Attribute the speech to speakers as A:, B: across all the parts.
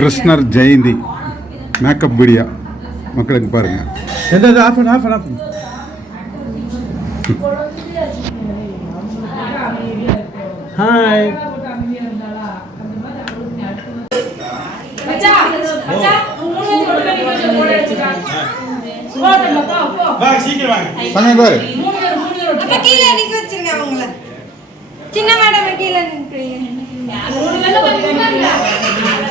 A: கிருஷ்ணர் Jayanthi. Makeup video மக்களுக்கு பாருங்கள்
B: எந்த ஆஃப் பண்ணு ஆஃப் பண்ணு ஆஃப் ஹாய்
C: மச்சா மூணு பேர் ஒட்டுக்கா நிக்க வச்சு போட அடிச்சுடா சுபாதம் போ போ
B: வாங்க சீக்கிரம் வாங்க
A: தங்க பாரு
C: மூணு பேர் மூணு பேர்
D: அப்ப
C: ஒட்டுக்கா
D: கீழே நிக்க வச்சிருங்க அவங்கள சின்ன மேடம் கீழே நிக்கிறீங்க
C: மூணு பேர் ஒட்டுக்கா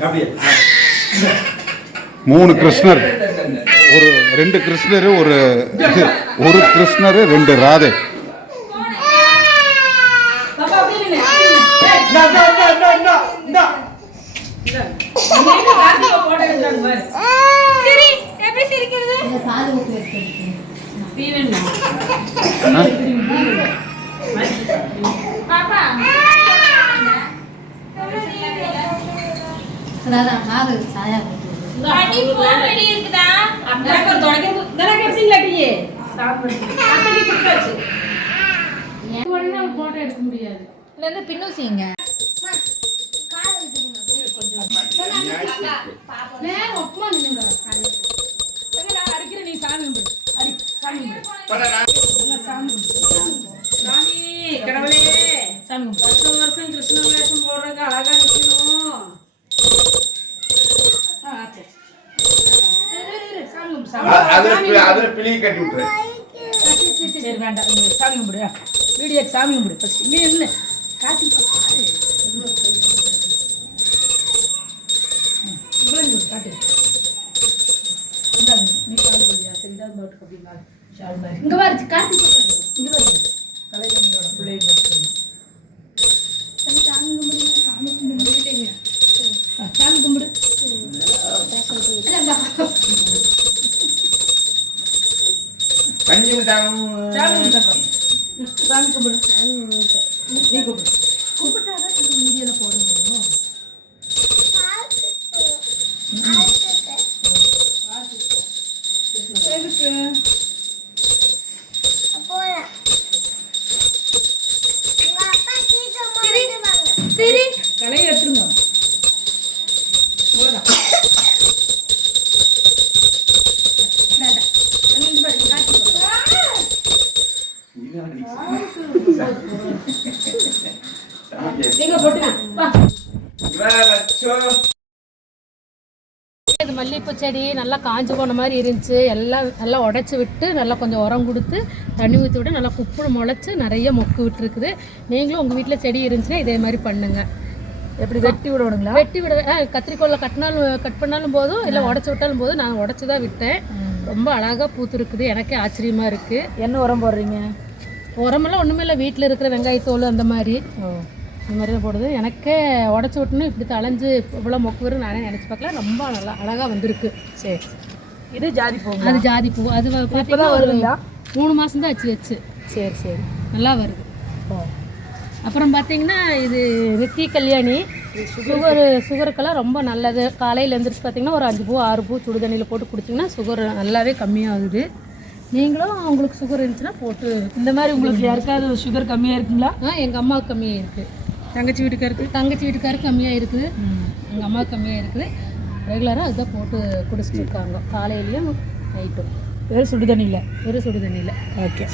B: அப்படியே.
A: மூணு கிருஷ்ணர் ஒரு ரெண்டு கிருஷ்ணர் ஒரு ஒரு கிருஷ்ணர் ரெண்டு ராதை
C: பாப்பா அப்படியே நின்னு ஏய்
B: இந்தா, இந்தா, இந்தா, இந்தா, இந்தா, இந்தா.
C: நீங்க கார்த்திகை போட்டோ எடுத்தாங்க பாரு
D: சரி எப்படி சிரிக்கிறது
C: தீவன்
A: ஆ?
C: பாப்பா
D: அடி போன் ரெடி இருக்குதா
C: எனக்கு ஒரு தொடக்க எனக்கு எப்படி இல்லாட்டியே சாப்பிடு அத்தனை குடுத்தாச்சு உடனே போட்டோ எடுக்க முடியாது.
D: பின்னூசிங்க
C: சாமி கடவுளே. சாமி கும்பிடு வருஷம் வருஷம் கிருஷ்ண வேஷம் போடுறதுக்கு அழகா நிக்கணும் ஆ, சரி. இரு, இரு, இரு, சாமி கும்பிடு, சாமி கும்பிடு. சாமி கும்பிடு.
A: அதில் பிளி கட்டி விட்டுரு.
C: சரி, வேண்டாம். சாமி கும்பிடு வீடியோ சாமி கும்பிடு. ஃபர்ஸ்ட் இங்கே இல்லை காட்டி காட்டு நீ கால் பண்ணியா சரி இதான் நோட்டு மாதிரி இங்கே பாரு காட்டி போட்டு இங்கே பாரு கலைஞனோட பிள்ளைங்க பாரு. சரி, சாமி கும்பிடுங்க சாமி கும்பிடுங்க ஆ, சாமி கும்பிடு இல்ல, வா. சாமி கும்பிடு சாமி கும்பிடு நீ கும்பிடு கும்பிட்டாதான் திரும்ப வீடியோல போட முடியும் எதுக்கு
D: சரி
C: கலையை எடுத்துருங்க அவ்வளோதான் வேண்டாம். அங்க இங்க பாரு, இங்க காட்டிக்கோ. நீங்க போட்டு வா இது மல்லிகைப்பூ செடி நல்லா காஞ்சு போன மாதிரி இருந்துச்சு. எல்லாம் நல்லா உடச்சி விட்டு நல்லா கொஞ்சம் உரம் கொடுத்து தண்ணி ஊற்றி விட்டு நல்லா குப்புடு முளைச்சி நிறைய மொக்கு விட்டுருக்குது. நீங்களும் உங்கள் வீட்டில் செடி இருந்துச்சுன்னா இதே மாதிரி பண்ணுங்க.
E: எப்படி வெட்டி விடணுங்களா?
C: வெட்டி விட ஆ, கத்திரிக்கோலில் கட்டினாலும் கட் பண்ணாலும் போதும் இல்லை உடச்சி விட்டாலும் போதும். நான் உடச்சி தான் விட்டேன். ரொம்ப அழகாக பூத்துருக்குது. எனக்கே ஆச்சரியமாக இருக்குது
E: என்ன உரம் போடுறீங்க?
C: உரமெல்லாம் ஒன்றுமே இல்லை. வீட்டில் இருக்கிற வெங்காயத்தோல் அந்த மாதிரி.
E: ஓ.
C: இந்த மாதிரி தான் போடுது. எனக்கே உடச்சி விட்டணும். இப்படி தளைஞ்சு இவ்வளோ மொக்கு வரும் நானே நினச்சி பார்க்கல. ரொம்ப நல்லா அழகாக வந்திருக்கு.
E: சரி இது ஜாதி போங்க
C: அது ஜாதி பூ. அது பார்த்தீங்கன்னா ஒரு? மூணு மாதம் தான் ஆச்சு வச்சு.
E: சரி சரி.
C: நல்லா வருது.
E: ஓ.
C: அப்புறம் பார்த்தீங்கன்னா இது நித்தி கல்யாணி. சுகர் சுகருக்கெல்லாம் ரொம்ப நல்லது. காலையில் எழுந்திரிச்சு பார்த்தீங்கன்னா ஒரு அஞ்சு பூ ஆறு பூ சுடு தண்ணியில் போட்டு குடிச்சிங்கன்னா சுகர் நல்லாவே கம்மியாகுது. நீங்களும் உங்களுக்கு சுகர் இருந்துச்சுன்னா போட்டு
E: இந்த மாதிரி உங்களுக்கு யாருக்காவது சுகர் கம்மியாக இருக்குங்களா?
C: ஆ எங்கள் அம்மாவுக்கு கம்மியாக இருக்குது
E: தங்கச்சி வீட்டுக்காருக்கு?
C: தங்கச்சி வீட்டுக்காருக்கு கம்மியாக இருக்குது. எங்கள் அம்மாவுக்கு கம்மியாக இருக்குது. ரெகுலராக அதுதான் போட்டு குடிச்சிட்டு இருக்காங்க. காலையிலையும் நைட்டும்
E: வெறும் சுடு தண்ணியில்?
C: வெறும் சுடு தண்ணியில்.
E: ஓகே